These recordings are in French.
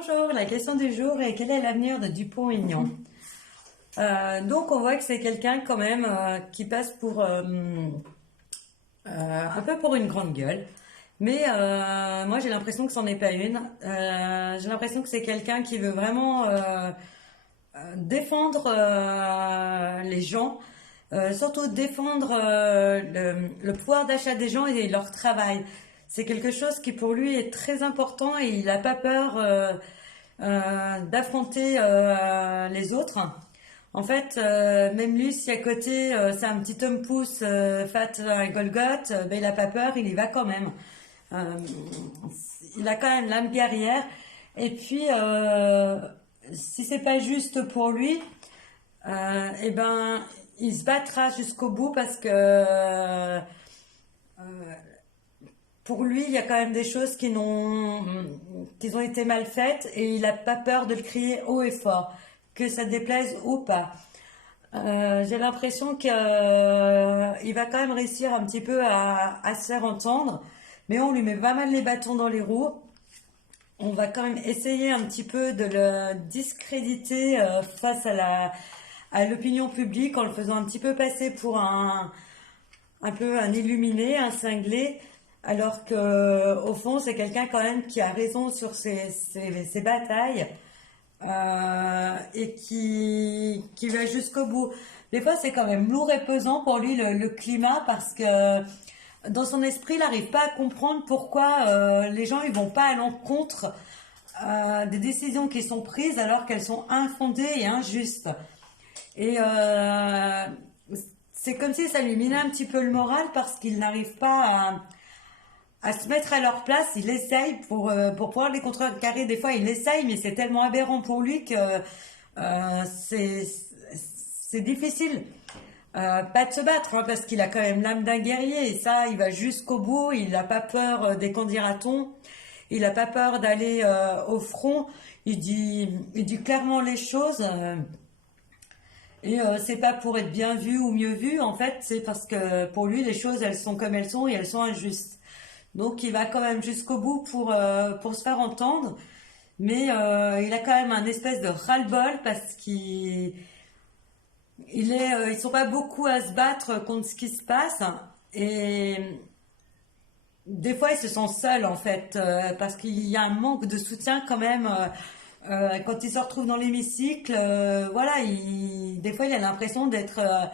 Bonjour, la question du jour est quel est l'avenir de Dupont-Aignan? Donc on voit que c'est quelqu'un quand même qui passe pour un peu pour une grande gueule, mais moi j'ai l'impression que c'en est pas une. J'ai l'impression que c'est quelqu'un qui veut vraiment défendre les gens, surtout défendre le pouvoir d'achat des gens et leur travail. C'est quelque chose qui pour lui est très important et il n'a pas peur d'affronter les autres. En fait, même lui, si à côté c'est un petit homme pouce fat à Golgoth, ben, il n'a pas peur, il y va quand même. Euh, il a quand même l'âme guerrière. Et puis, si c'est pas juste pour lui, eh ben, il se battra jusqu'au bout parce que pour lui, il y a quand même des choses qui ont été mal faites et il n'a pas peur de le crier haut et fort, que ça déplaise ou pas. J'ai l'impression qu'il va quand même réussir un petit peu à se faire entendre, mais on lui met pas mal les bâtons dans les roues. On va quand même essayer un petit peu de le discréditer face à l'opinion publique en le faisant un petit peu passer pour un peu un illuminé, un cinglé, alors que au fond c'est quelqu'un quand même qui a raison sur ses batailles et qui va jusqu'au bout. Des fois c'est quand même lourd et pesant pour lui le climat parce que dans son esprit il n'arrive pas à comprendre pourquoi les gens ils vont pas à l'encontre des décisions qui sont prises alors qu'elles sont infondées et injustes. Et c'est comme si ça lui minait un petit peu le moral parce qu'il n'arrive pas à se mettre à leur place. Il essaye pour pouvoir les contrecarrer. Des fois, il essaye, mais c'est tellement aberrant pour lui que euh, c'est c'est difficile. Pas de se battre, hein, parce qu'il a quand même l'âme d'un guerrier. Et ça, il va jusqu'au bout. Il n'a pas peur des qu'en dira-t-on. Il n'a pas peur d'aller au front. Il dit clairement les choses. Et c'est pas pour être bien vu ou mieux vu, en fait, c'est parce que pour lui, les choses, elles sont comme elles sont et elles sont injustes. Donc il va quand même jusqu'au bout pour se faire entendre, mais il a quand même un espèce de ras-le-bol parce ils sont pas beaucoup à se battre contre ce qui se passe et des fois ils se sentent seuls en fait parce qu'il y a un manque de soutien quand même. Quand il se retrouve dans l'hémicycle, voilà, des fois il a l'impression d'être à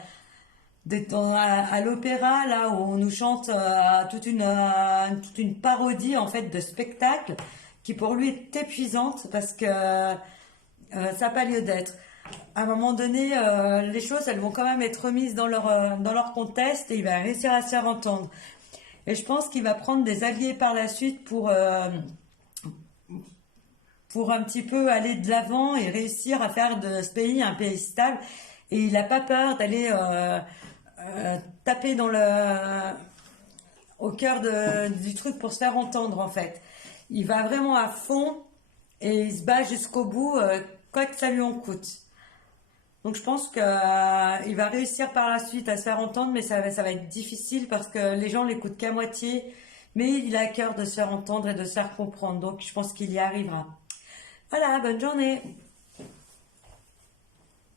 l'opéra là où on nous chante toute une parodie en fait de spectacle qui pour lui est épuisante parce que ça n'a pas lieu d'être. À un moment donné, les choses elles vont quand même être remises dans leur contexte et il va réussir à se faire entendre. Et je pense qu'il va prendre des alliés par la suite pour un petit peu aller de l'avant et réussir à faire de ce pays un pays stable. Et il n'a pas peur d'aller taper au cœur du truc pour se faire entendre en fait. Il va vraiment à fond et il se bat jusqu'au bout, quoi que ça lui en coûte. Donc je pense qu'il va réussir par la suite à se faire entendre, mais ça va être difficile parce que les gens l'écoutent qu'à moitié. Mais il a à cœur de se faire entendre et de se faire comprendre. Donc je pense qu'il y arrivera. Voilà, bonne journée.